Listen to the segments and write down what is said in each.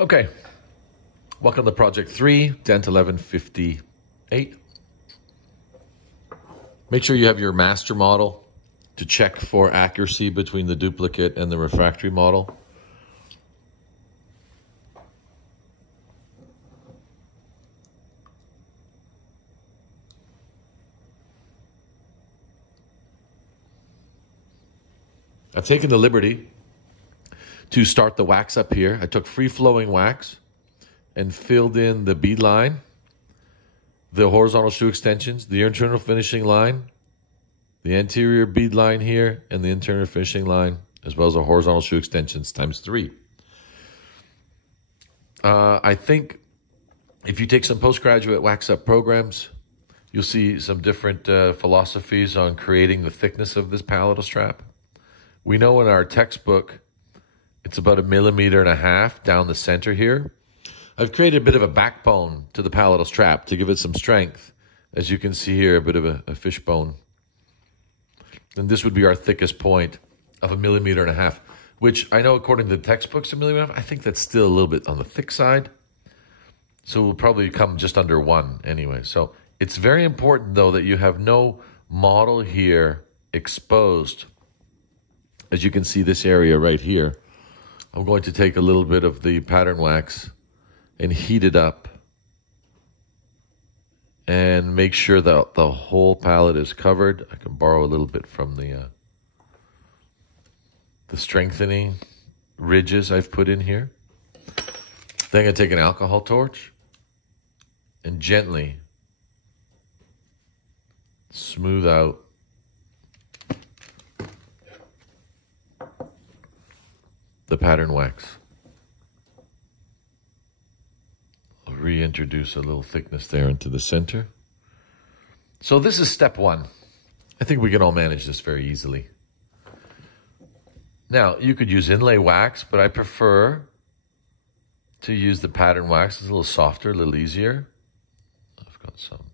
Okay, welcome to Project 3, DENT 1158. Make sure you have your master model to check for accuracy between the duplicate and the refractory model. I've taken the liberty to start the wax up here. I took free-flowing wax and filled in the bead line, the horizontal shoe extensions, the internal finishing line, the anterior bead line here, and the internal finishing line, as well as the horizontal shoe extensions times 3. I think if you take some postgraduate wax-up programs, you'll see some different philosophies on creating the thickness of this palatal strap. We know in our textbook, it's about 1.5 millimeters down the center here. I've created a bit of a backbone to the palatal strap to give it some strength. As you can see here, a bit of a fishbone. And this would be our thickest point of 1.5 millimeters, which I know according to the textbooks, 1.5 millimeters, I think that's still a little bit on the thick side. So it will probably come just under 1 anyway. So it's very important, though, that you have no model here exposed. As you can see, this area right here. I'm going to take a little bit of the pattern wax and heat it up and make sure that the whole palette is covered. I can borrow a little bit from the strengthening ridges I've put in here. Then I'm going to take an alcohol torch and gently smooth out the pattern wax. I'll reintroduce a little thickness there into the center. So this is step 1. I think we can all manage this very easily. Now, you could use inlay wax, but I prefer to use the pattern wax. It's a little softer, a little easier. I've got some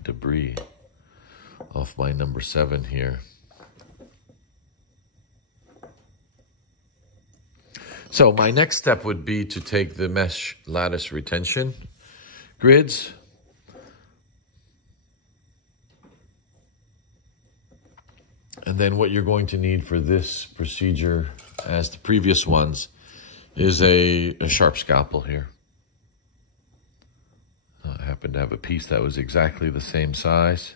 debris off my number 7 here. So my next step would be to take the mesh lattice retention grids and then what you're going to need for this procedure, as the previous ones, is a sharp scalpel here. I happen to have a piece that was exactly the same size,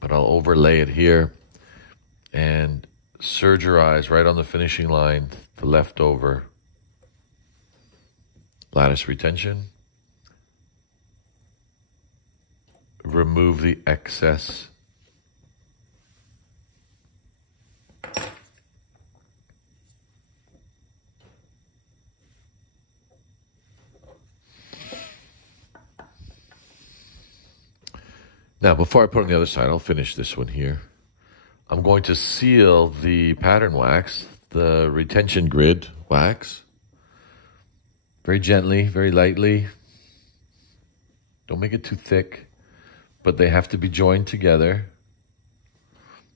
but I'll overlay it here and surgerize right on the finishing line the leftover lattice retention. Remove the excess now. Before I put it on the other side, I'll finish this one here. I'm going to seal the pattern wax, the retention grid wax, very gently, very lightly. Don't make it too thick, but they have to be joined together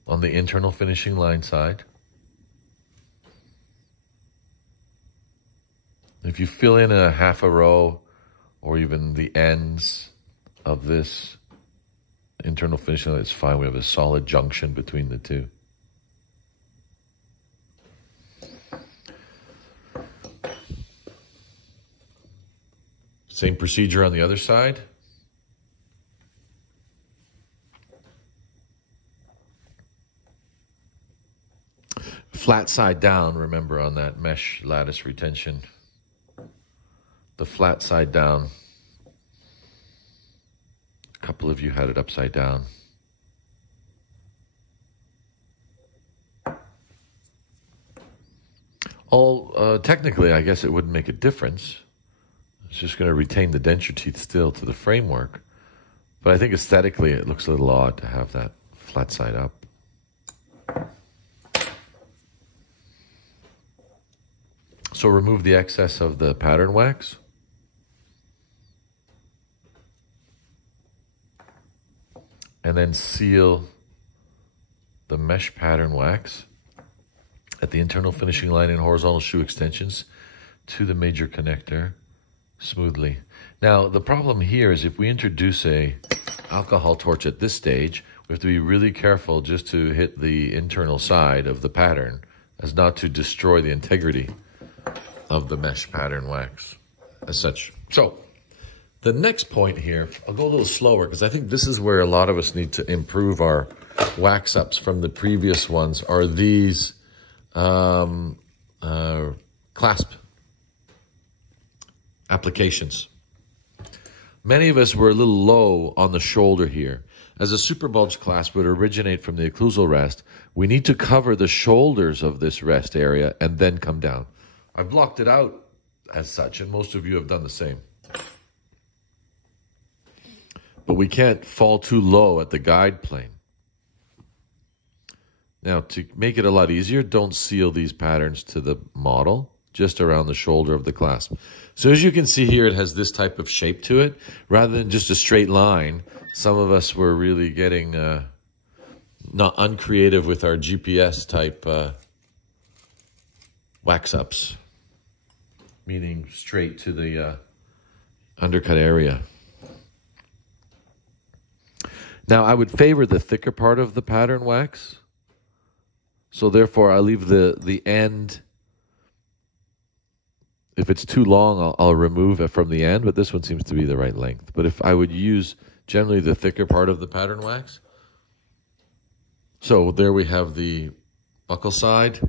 on the internal finishing line side. If you fill in a half a row or even the ends of this internal finishing line, it's fine. We have a solid junction between the two. Same procedure on the other side. Flat side down, remember, on that mesh lattice retention. The flat side down. A couple of you had it upside down. Technically, I guess it wouldn't make a difference. It's just going to retain the denture teeth still to the framework. But I think aesthetically, it looks a little odd to have that flat side up. So remove the excess of the pattern wax. And then seal the mesh pattern wax at the internal finishing line and horizontal shoe extensions. to the major connector smoothly. Now, the problem here is if we introduce a alcohol torch at this stage, we have to be really careful just to hit the internal side of the pattern as not to destroy the integrity of the mesh pattern wax as such. So, the next point here, I'll go a little slower because I think this is where a lot of us need to improve our wax ups from the previous ones, are these clasp applications. Many of us were a little low on the shoulder here. As a super bulge clasp would originate from the occlusal rest, we need to cover the shoulders of this rest area and then come down. I've blocked it out as such, and most of you have done the same. But we can't fall too low at the guide plane. Now, to make it a lot easier, don't seal these patterns to the model, just around the shoulder of the clasp. So as you can see here, it has this type of shape to it. Rather than just a straight line, some of us were really getting not uncreative with our GPS type wax ups, meaning straight to the undercut area. Now, I would favor the thicker part of the pattern wax. So therefore, I leave the end. If it's too long, I'll remove it from the end, but this one seems to be the right length. But if I would use generally the thicker part of the pattern wax. So there we have the buckle side.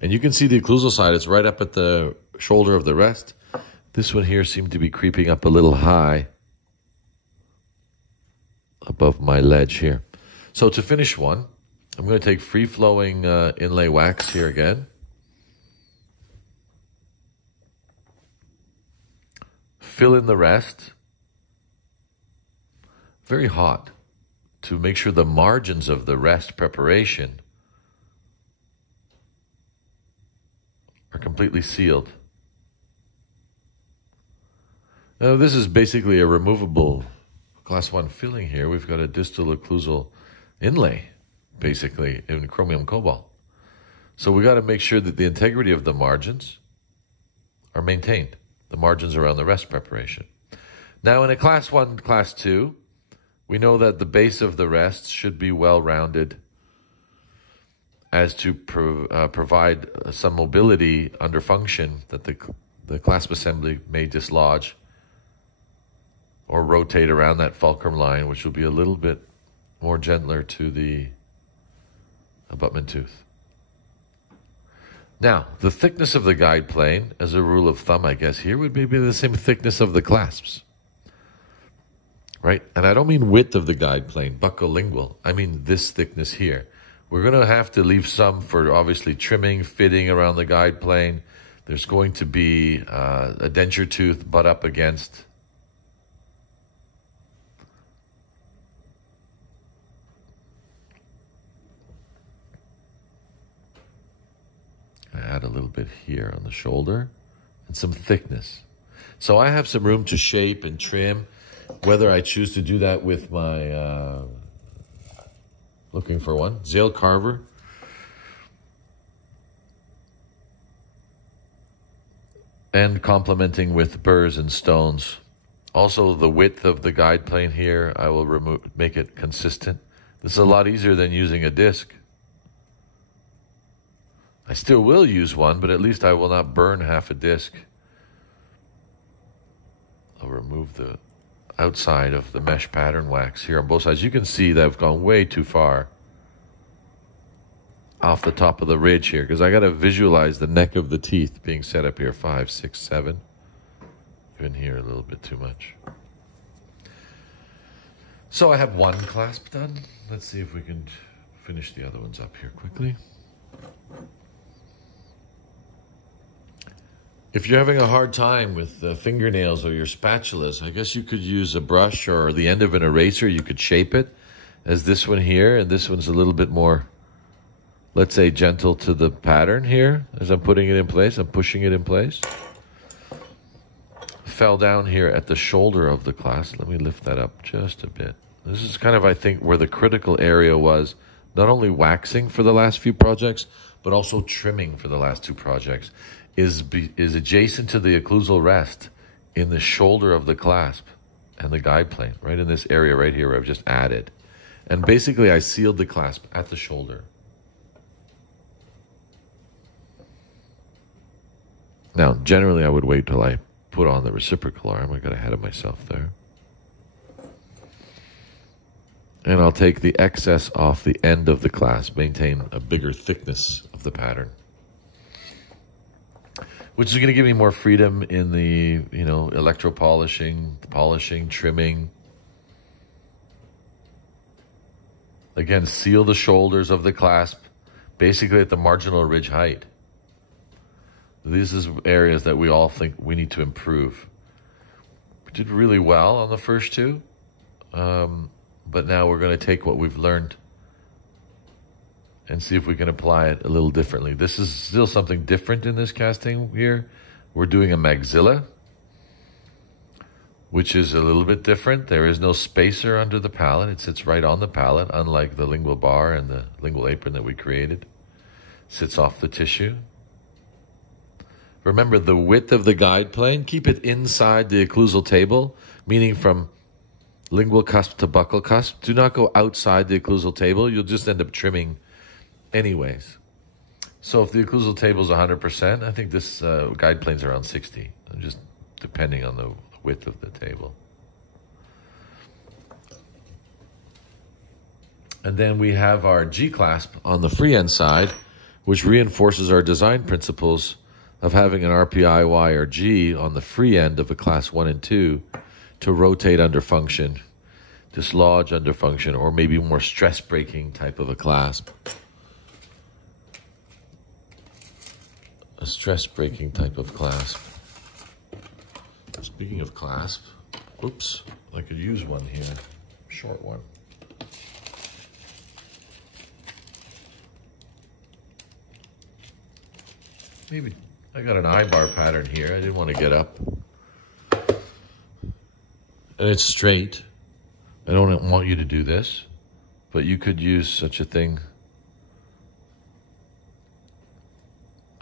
And you can see the occlusal side. It's right up at the shoulder of the rest. This one here seemed to be creeping up a little high above my ledge here. So to finish one, I'm going to take free-flowing inlay wax here again. Fill in the rest. Very hot to make sure the margins of the rest preparation are completely sealed. Now this is basically a removable class 1 filling here. We've got a distal occlusal inlay, basically, in chromium cobalt. So we got to make sure that the integrity of the margins are maintained, the margins around the rest preparation. Now in a class 1, class 2, we know that the base of the rest should be well-rounded as to provide some mobility under function that the clasp assembly may dislodge or rotate around that fulcrum line, which will be a little bit more gentler to the abutment tooth. Now, the thickness of the guide plane, as a rule of thumb, I guess, here would maybe be the same thickness of the clasps. Right? And I don't mean width of the guide plane, buccolingual. I mean this thickness here. We're going to have to leave some for, obviously, trimming, fitting around the guide plane. There's going to be a denture tooth butt up against. Add a little bit here on the shoulder and some thickness. So I have some room to shape and trim, whether I choose to do that with my, looking for one, Zale Carver. And complementing with burrs and stones. Also the width of the guide plane here, I will make it consistent. This is a lot easier than using a disc. I still will use one, but at least I will not burn half a disc. I'll remove the outside of the mesh pattern wax here on both sides. You can see that I've gone way too far off the top of the ridge here because I got to visualize the neck of the teeth being set up here, 5, 6, 7. Even here a little bit too much. So I have one clasp done. Let's see if we can finish the other ones up here quickly. If you're having a hard time with fingernails or your spatulas, I guess you could use a brush or the end of an eraser. You could shape it as this one here, and this one's a little bit more, let's say, gentle to the pattern here. As I'm putting it in place, I'm pushing it in place. Fell down here at the shoulder of the clasp. Let me lift that up just a bit. This is kind of, I think, where the critical area was, not only waxing for the last few projects, but also trimming for the last two projects, is adjacent to the occlusal rest in the shoulder of the clasp and the guide plane, right in this area right here where I've just added. And basically I sealed the clasp at the shoulder. Now, generally I would wait till I put on the reciprocal arm. I got ahead of myself there. And I'll take the excess off the end of the clasp, maintain a bigger thickness of the pattern, which is going to give me more freedom in the, electro polishing, trimming. Again, seal the shoulders of the clasp, basically at the marginal ridge height. These is areas that we all think we need to improve. We did really well on the first two, but now we're going to take what we've learned and see if we can apply it a little differently. This is still something different in this casting here. We're doing a Maxilla, which is a little bit different. There is no spacer under the palette. It sits right on the palette, unlike the lingual bar and the lingual apron that we created. Sits off the tissue. Remember the width of the guide plane. Keep it inside the occlusal table, meaning from lingual cusp to buccal cusp. Do not go outside the occlusal table. You'll just end up trimming anyways. So if the occlusal table is 100%, I think this guide plane's around 60, just depending on the width of the table. And then we have our G-clasp on the free end side, which reinforces our design principles of having an RPI, Y, or G on the free end of a class 1 and 2 to rotate under function, dislodge under function, or maybe more stress-breaking type of a clasp. A stress-breaking type of clasp. Speaking of clasp, oops, I could use one here, short one. Maybe I got an I-bar pattern here. I didn't want to get up. And it's straight. I don't want you to do this, but you could use such a thing.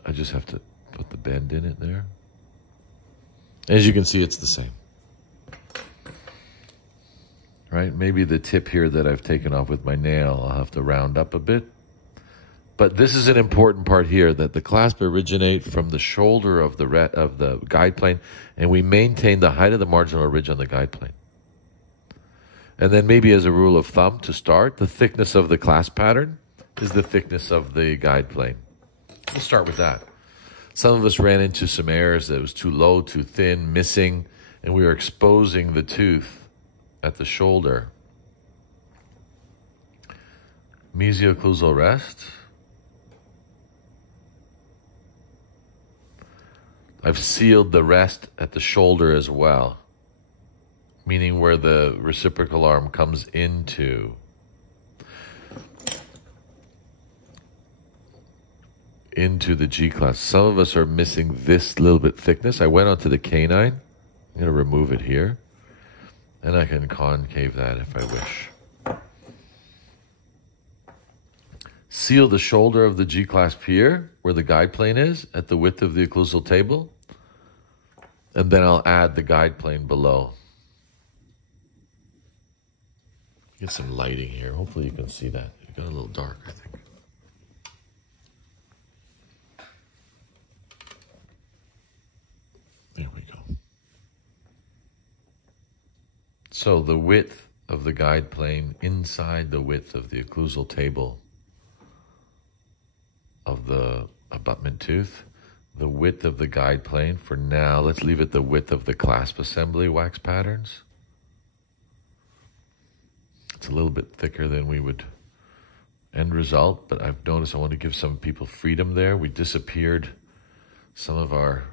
I just have to put the bend in it there. As you can see, it's the same. Right? Maybe the tip here that I've taken off with my nail, I'll have to round up a bit. But this is an important part here, that the clasp originate from the shoulder of the guide plane, and we maintain the height of the marginal ridge on the guide plane. And then maybe as a rule of thumb to start, the thickness of the clasp pattern is the thickness of the guide plane. We'll start with that. Some of us ran into some errors that it was too low, too thin, missing, and we were exposing the tooth at the shoulder. Mesial-occlusal rest. I've sealed the rest at the shoulder as well, meaning where the reciprocal arm comes into. Into the G-clasp. Some of us are missing this little bit thickness. I went onto the canine. I'm going to remove it here. And I can concave that if I wish. Seal the shoulder of the G-clasp here, where the guide plane is, at the width of the occlusal table. And then I'll add the guide plane below. Get some lighting here. Hopefully you can see that. It got a little dark, I think. There we go. So the width of the guide plane inside the width of the occlusal table of the abutment tooth. The width of the guide plane for now. Let's leave it the width of the clasp assembly wax patterns. It's a little bit thicker than we would end result, but I've noticed I want to give some people freedom there. We disappeared some of our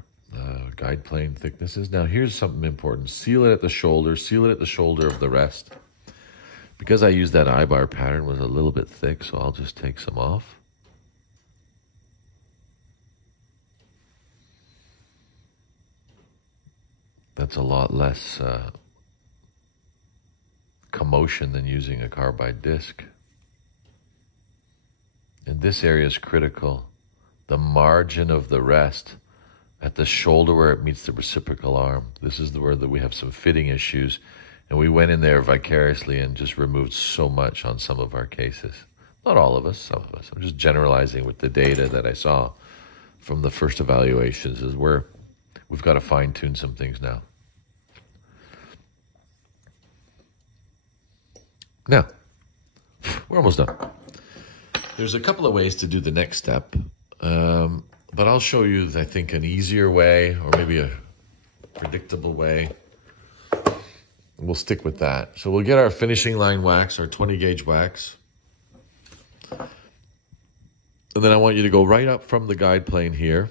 guide plane thicknesses. Now here's something important. Seal it at the shoulder. Seal it at the shoulder of the rest. Because I used that I-bar pattern, was a little bit thick, so I'll just take some off. That's a lot less commotion than using a carbide disc. And this area is critical. the margin of the rest at the shoulder where it meets the reciprocal arm. This is where we have some fitting issues. And we went in there vicariously and just removed so much on some of our cases. Not all of us, some of us. I'm just generalizing with the data that I saw from the first evaluations is where we've got to fine-tune some things now. Now, we're almost done. There's a couple of ways to do the next step, but I'll show you, I think, an easier way or maybe a predictable way. We'll stick with that. So we'll get our finishing line wax, our 20 gauge wax. And then I want you to go right up from the guide plane here,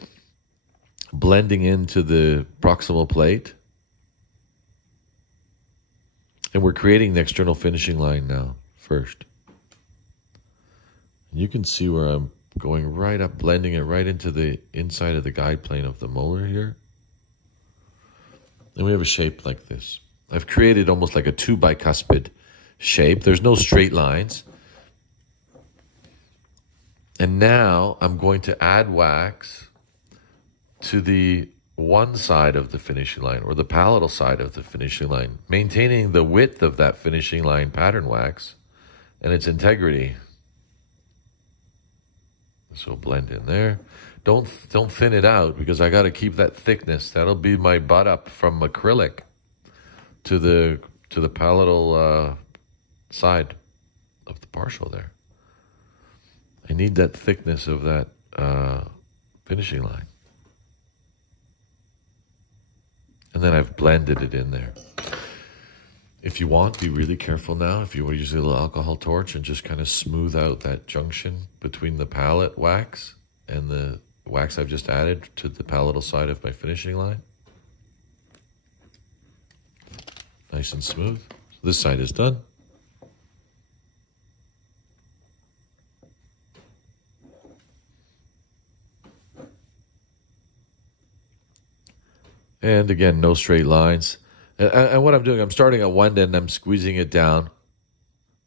blending into the proximal plate. And we're creating the external finishing line now, first. And you can see where I'm going right up, blending it right into the inside of the guide plane of the molar here. And we have a shape like this. I've created almost like a 2 bicuspid shape. There's no straight lines. And now I'm going to add wax to the one side of the finishing line, or the palatal side of the finishing line, maintaining the width of that finishing line pattern wax and its integrity. So blend in there. Don't thin it out, because I got to keep that thickness. That'll be my butt up from acrylic to the palatal side of the partial there. I need that thickness of that finishing line. And then I've blended it in there. If you want, be really careful now. If you want to use a little alcohol torch and just kind of smooth out that junction between the palette wax and the wax I've just added to the palatal side of my finishing line. Nice and smooth. This side is done. And again, no straight lines. And what I'm doing, I'm starting at one end, I'm squeezing it down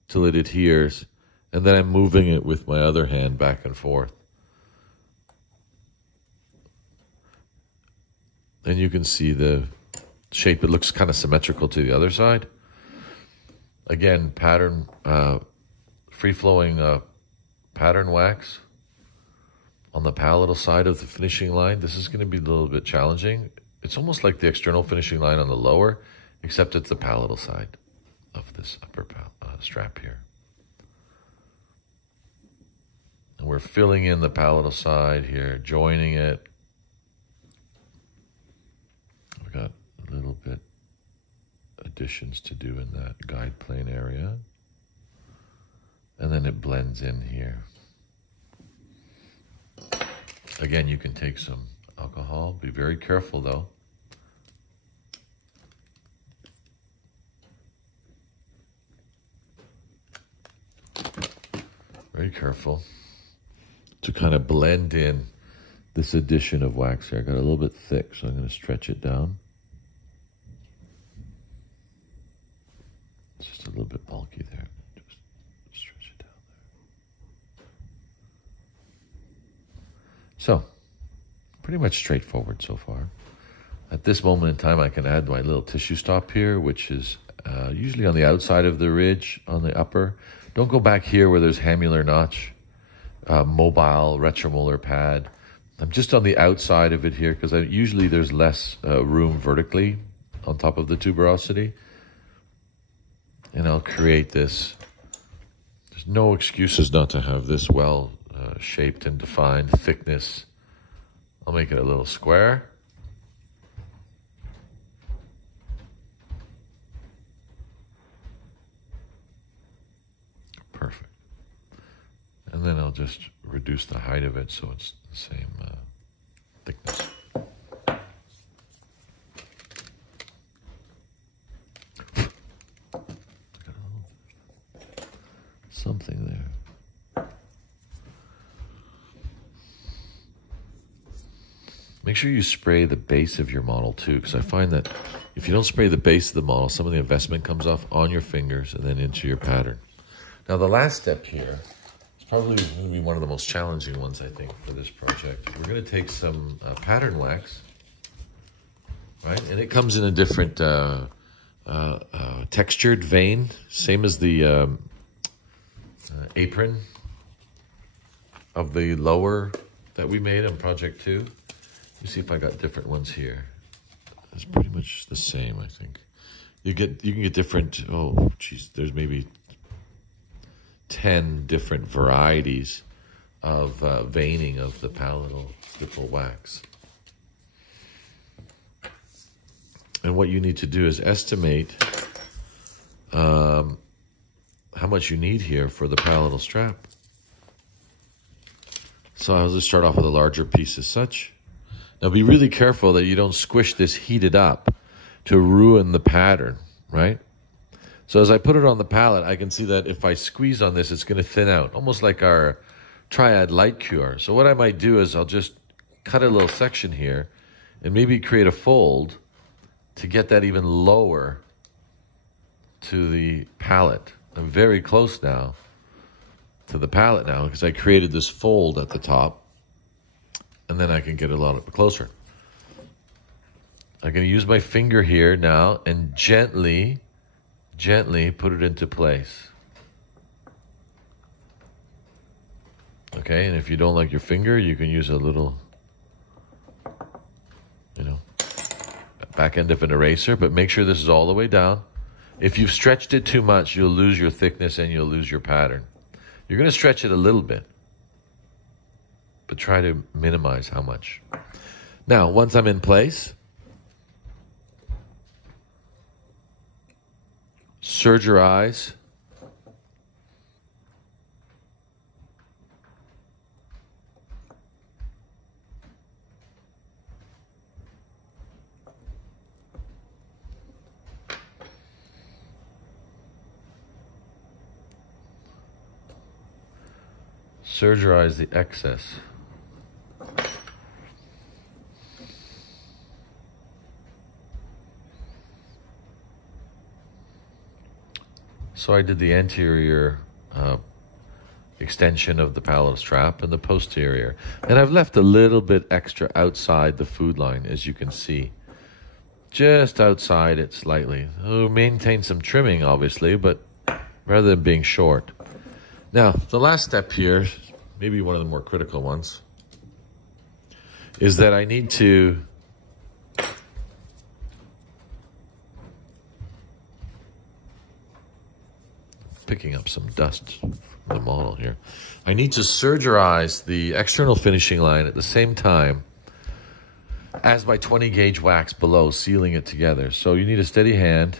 till it adheres, and then I'm moving it with my other hand back and forth. And you can see the shape. It looks kind of symmetrical to the other side. Again, pattern, free-flowing pattern wax on the palatal side of the finishing line. This is going to be a little bit challenging. It's almost like the external finishing line on the lower, except it's the palatal side of this upper strap here. And we're filling in the palatal side here, joining it. We've got a little bit additions to do in that guide plane area. And then it blends in here. Again, you can take some alcohol. Be very careful though. Very careful to kind of blend in this addition of wax here. I got a little bit thick, so I'm going to stretch it down. It's just a little bit bulky there. Just stretch it down there. So, pretty much straightforward so far. At this moment in time, I can add my little tissue stop here, which is usually on the outside of the ridge on the upper. Don't go back here where there's hamular notch, mobile retromolar pad. I'm just on the outside of it here because usually there's less room vertically on top of the tuberosity. And I'll create this. There's no excuses not to have this well shaped and defined thickness. I'll make it a little square. Perfect. And then I'll just reduce the height of it so it's the same thickness. Got a little something there. Make sure you spray the base of your model too, because I find that if you don't spray the base of the model, some of the investment comes off on your fingers and then into your pattern. Now the last step here is probably going to be one of the most challenging ones, I think, for this project. We're going to take some pattern wax, right? And it comes in a different textured vein, same as the apron of the lower that we made on project 2. Let me see if I got different ones here. It's pretty much the same, I think. You can get different, oh geez, there's maybe 10 different varieties of veining of the palatal stipple wax. And what you need to do is estimate how much you need here for the palatal strap. So I'll just start off with a larger piece as such. Now be really careful that you don't squish this heated up to ruin the pattern, right? So as I put it on the palette, I can see that if I squeeze on this, it's going to thin out, almost like our Triad Light Cure. So what I might do is I'll just cut a little section here and maybe create a fold to get that even lower to the palette. I'm very close now to the palette now because I created this fold at the top, and then I can get a lot closer. I'm going to use my finger here now and gently put it into place. Okay, and if you don't like your finger, you can use a little, back end of an eraser, but make sure this is all the way down. If you've stretched it too much, you'll lose your thickness and you'll lose your pattern. You're going to stretch it a little bit, but try to minimize how much. Now, once I'm in place, serge your eyes. Surgerize the excess. So I did the anterior extension of the palatal strap and the posterior. And I've left a little bit extra outside the food line, as you can see. Just outside it slightly. It'll maintain some trimming, obviously, but rather than being short. Now, the last step here, maybe one of the more critical ones, is that I need to picking up some dust from the model here. I need to surgerize the external finishing line at the same time as my 20 gauge wax below, sealing it together. So you need a steady hand.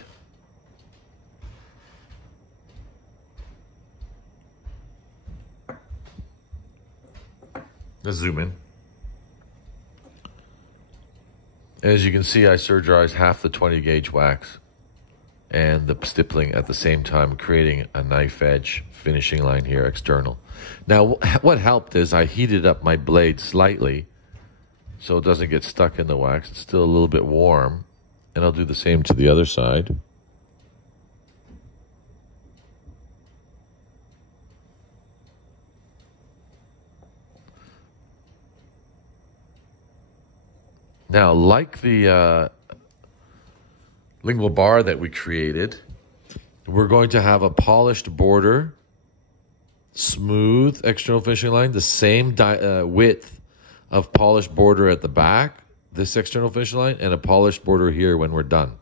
Let's zoom in. As you can see, I surgerized half the 20 gauge wax and the stippling at the same time, creating a knife edge finishing line here external. Now, what helped is I heated up my blade slightly so it doesn't get stuck in the wax. It's still a little bit warm, and I'll do the same to the other side. Now, like the lingual bar that we created, we're going to have a polished border, smooth external finishing line, the same width of polished border at the back, this external finishing line, and a polished border here when we're done.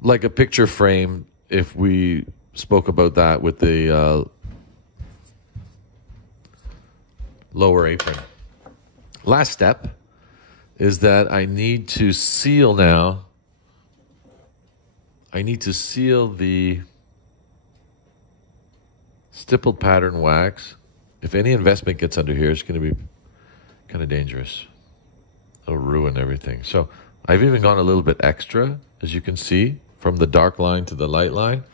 Like a picture frame, if we spoke about that with the lower apron. Last step is that I need to seal now. I need to seal the stippled pattern wax. If any investment gets under here, it's going to be kind of dangerous. It'll ruin everything. So I've even gone a little bit extra, as you can see, from the dark line to the light line.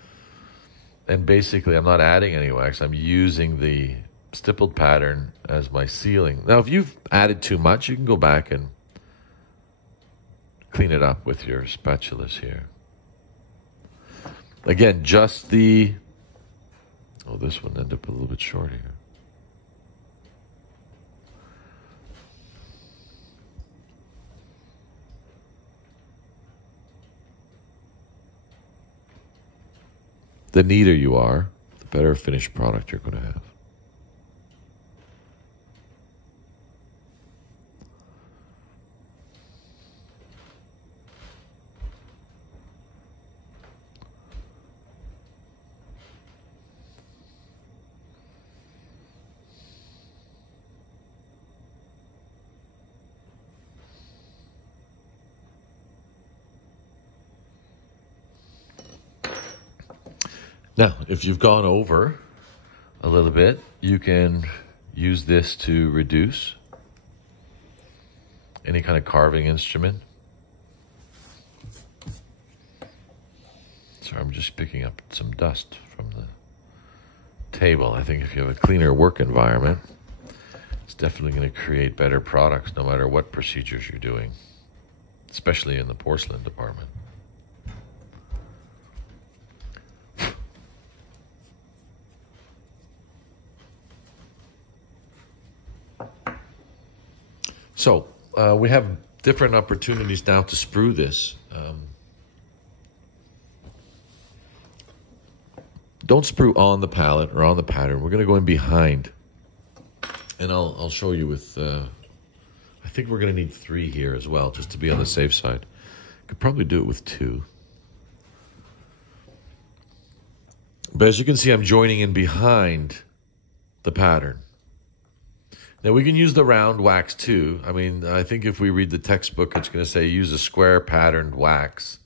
And basically, I'm not adding any wax. I'm using the stippled pattern as my sealing. Now, if you've added too much, you can go back and clean it up with your spatulas here. Again, just the Oh, this one ended up a little bit short here. The neater you are, the better finished product you're going to have. Now, if you've gone over a little bit, you can use this to reduce any kind of carving instrument. Sorry, I'm just picking up some dust from the table. I think if you have a cleaner work environment, it's definitely going to create better products no matter what procedures you're doing, especially in the porcelain department. So we have different opportunities now to sprue this. Don't sprue on the palette or on the pattern. We're going to go in behind. And I'll show you with, I think we're going to need 3 here as well, just to be on the safe side. Could probably do it with 2. But as you can see, I'm joining in behind the pattern. Now, we can use the round wax too. I mean, I think if we read the textbook, it's going to say use a square patterned wax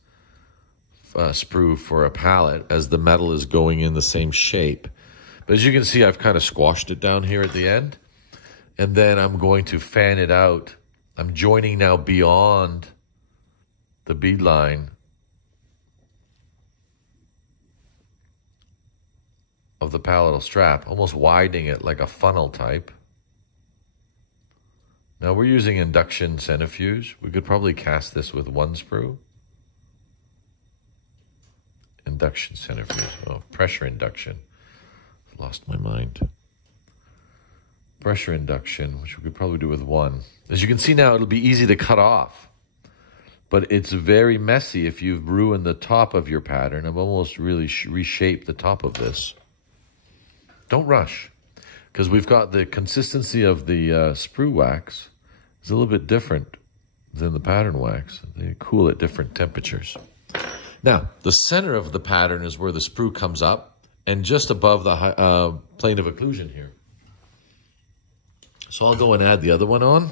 sprue for a palette as the metal is going in the same shape. But as you can see, I've kind of squashed it down here at the end. And then I'm going to fan it out. I'm joining now beyond the bead line of the palatal strap, almost widening it like a funnel type. Now we're using induction centrifuge. We could probably cast this with 1 sprue. Induction centrifuge. Oh, pressure induction. Lost my mind. Pressure induction, which we could probably do with 1. As you can see now, it'll be easy to cut off. But it's very messy if you've ruined the top of your pattern. I've almost really reshaped the top of this. Don't rush, because we've got the consistency of the sprue wax is a little bit different than the pattern wax. They cool at different temperatures. Now, the center of the pattern is where the sprue comes up and just above the plane of occlusion here. So I'll go and add the other one on.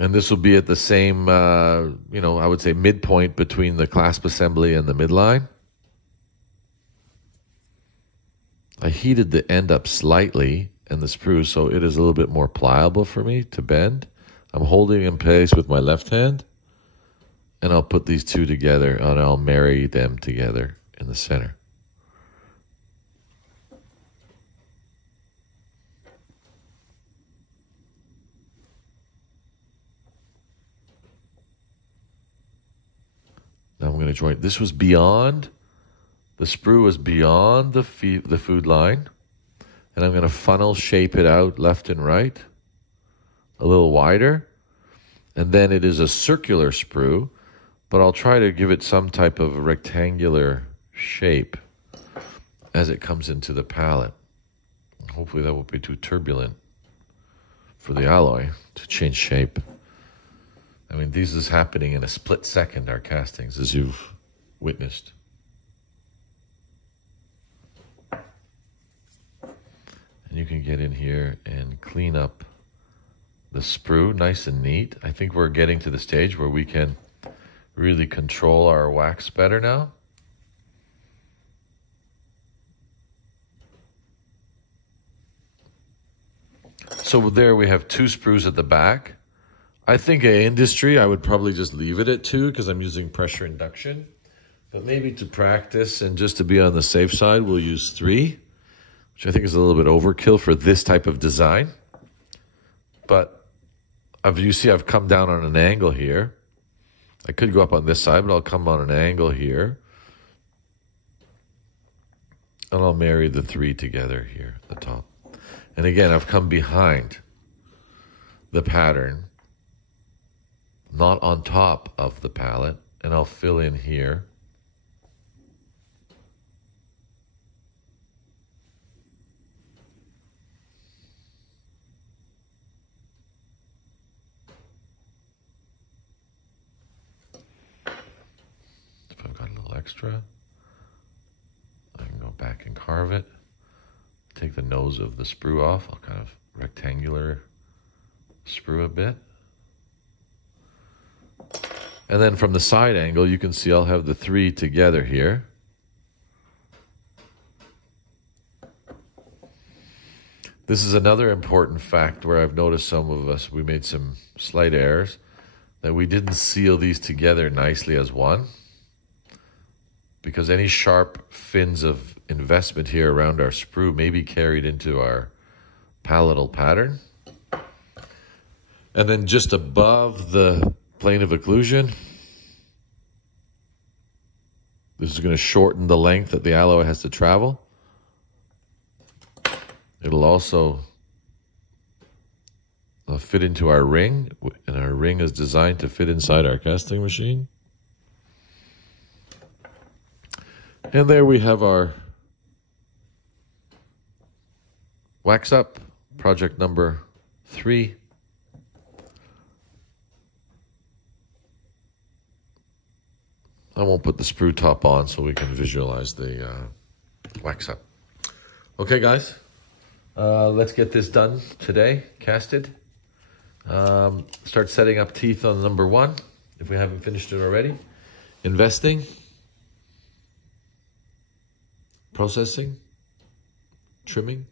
And this will be at the same, I would say midpoint between the clasp assembly and the midline. I heated the end up slightly and the sprue, so it is a little bit more pliable for me to bend. I'm holding in place with my left hand, and I'll put these two together and I'll marry them together in the center. Now I'm going to join. This was beyond, the sprue was beyond the food line. And I'm going to funnel shape it out left and right, a little wider. And then it is a circular sprue, but I'll try to give it some type of rectangular shape as it comes into the palette. Hopefully that won't be too turbulent for the alloy to change shape. I mean, this is happening in a split second, our castings, as you've witnessed. And you can get in here and clean up the sprue nice and neat. I think we're getting to the stage where we can really control our wax better now. So there we have 2 sprues at the back. I think in industry, I would probably just leave it at 2 because I'm using pressure induction. But maybe to practice and just to be on the safe side, we'll use 3. Which I think is a little bit overkill for this type of design. But you see I've come down on an angle here. I could go up on this side, but I'll come on an angle here. And I'll marry the 3 together here at the top. And again, I've come behind the pattern, not on top of the palette, and I'll fill in here. If I've got a little extra, I can go back and carve it. Take the nose of the sprue off. I'll kind of rectangular sprue a bit. And then from the side angle, you can see I'll have the 3 together here. This is another important fact where I've noticed some of us, we made some slight errors, that we didn't seal these together nicely as one, because any sharp fins of investment here around our sprue may be carried into our palatal pattern. And then just above the plane of occlusion, this is going to shorten the length that the alloy has to travel. It'll also fit into our ring, and our ring is designed to fit inside our casting machine. And there we have our wax up, project number 3. I won't put the sprue top on so we can visualize the wax up. Okay, guys, let's get this done today, casted. Start setting up teeth on number 1, if we haven't finished it already. Investing. Processing. Trimming.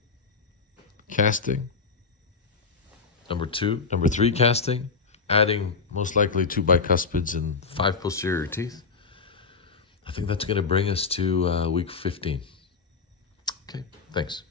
Casting. Number 2. Number 3, casting. Adding most likely 2 bicuspids and 5 posterior teeth. I think that's going to bring us to week 15. Okay, thanks.